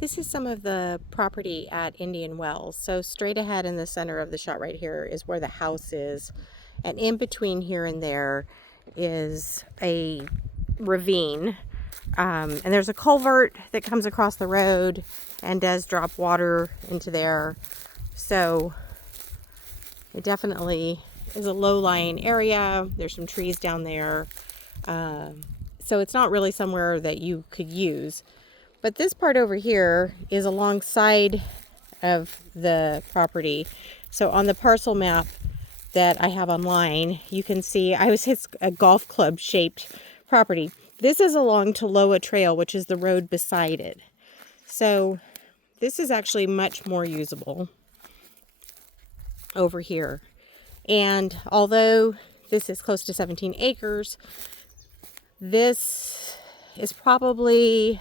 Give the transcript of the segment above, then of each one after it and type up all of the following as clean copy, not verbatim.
This is some of the property at Indian Wells. So straight ahead in the center of the shot right here is where the house is. And in between here and there is a ravine. And there's a culvert that comes across the road and does drop water into there. So it definitely is a low-lying area. There's some trees down there. So it's not really somewhere that you could use. But this part over here is alongside of the property. So on the parcel map that I have online, you can see it's a golf club shaped property. This is along Toloa Trail, which is the road beside it. So this is actually much more usable over here. And although this is close to 17 acres, this is probably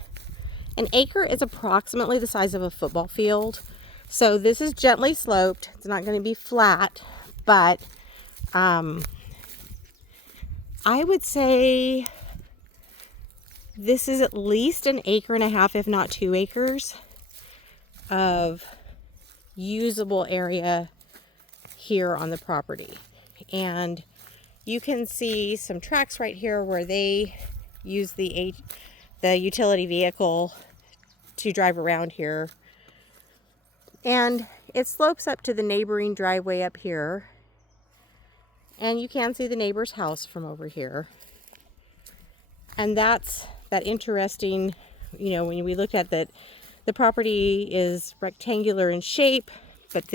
an acre is approximately the size of a football field. So this is gently sloped. It's not going to be flat, but I would say this is at least an acre and a half, if not 2 acres of usable area here on the property. And you can see some tracks right here where they use the utility vehicle to drive around here. And it slopes up to the neighboring driveway up here. And you can see the neighbor's house from over here. And that's that interesting, when we look at that, the property is rectangular in shape, but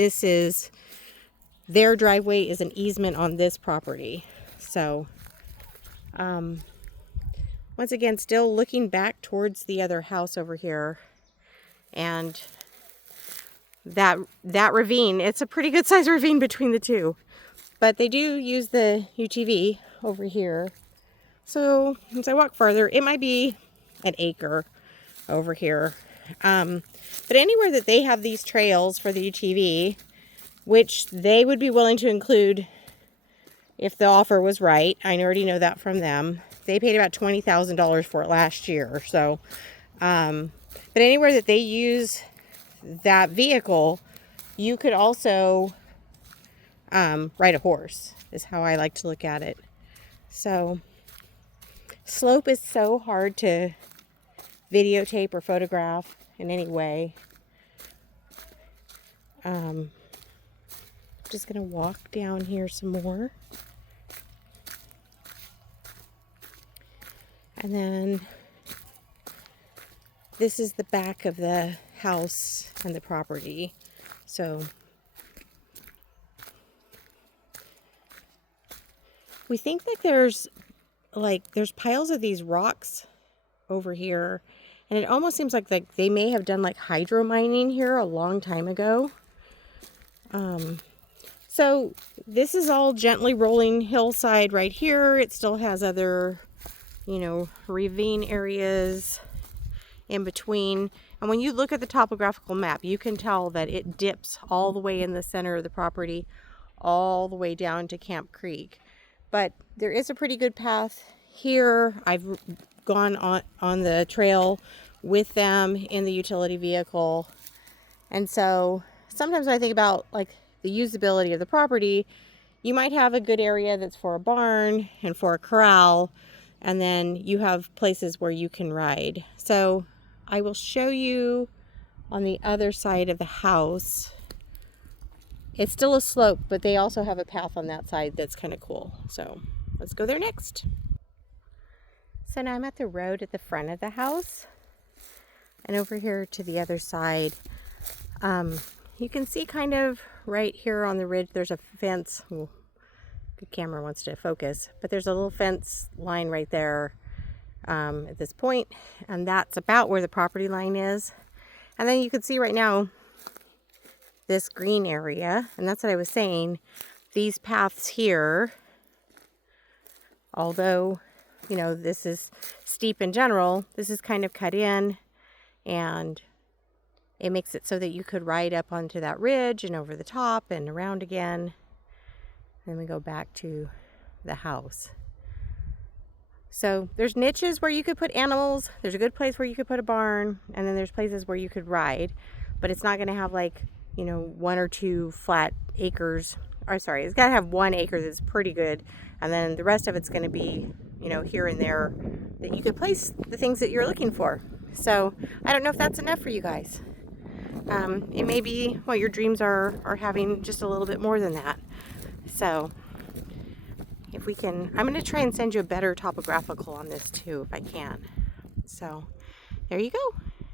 their driveway is an easement on this property. So, once again, still looking back towards the other house over here. And that ravine, it's a pretty good sized ravine between the two. But they do use the UTV over here. So as I walk further, it might be an acre over here. But anywhere that they have these trails for the UTV, which they would be willing to include if the offer was right. I already know that from them. They paid about $20,000 for it last year. So, but anywhere that they use that vehicle, you could also ride a horse, is how I like to look at it. So slope is so hard to videotape or photograph in any way. Just gonna walk down here some more. And then this is the back of the house and the property. So we think that there's piles of these rocks over here, and it almost seems like they may have done like hydro mining here a long time ago. So this is all gently rolling hillside right here. It still has other, ravine areas in between. And when you look at the topographical map, you can tell that it dips all the way in the center of the property, all the way down to Camp Creek. But there is a pretty good path here. I've gone on the trail with them in the utility vehicle. And so sometimes when I think about like the usability of the property, you might have a good area that's for a barn and for a corral, and then you have places where you can ride. So I will show you on the other side of the house. It's still a slope, but they also have a path on that side that's kind of cool. So let's go there next. So now I'm at the road at the front of the house. And over here to the other side, you can see kind of right here on the ridge, there's a fence. Ooh, good camera wants to focus, but there's a little fence line right there at this point, and that's about where the property line is. And then you can see right now this green area, and that's what I was saying. These paths here, although this is steep in general, this is kind of cut in, and it makes it so that you could ride up onto that ridge and over the top and around again. Then we go back to the house. So there's niches where you could put animals. There's a good place where you could put a barn, and then there's places where you could ride, but it's not going to have like, you know, 1 or 2 flat acres. Or sorry, it's got to have 1 acre that's pretty good, and then the rest of it's going to be, you know, here and there that you could place the things that you're looking for. So I don't know if that's enough for you guys. It may be, well, your dreams are having just a little bit more than that. So if we can, I'm going to try and send you a better topographical on this too, if I can. So there you go.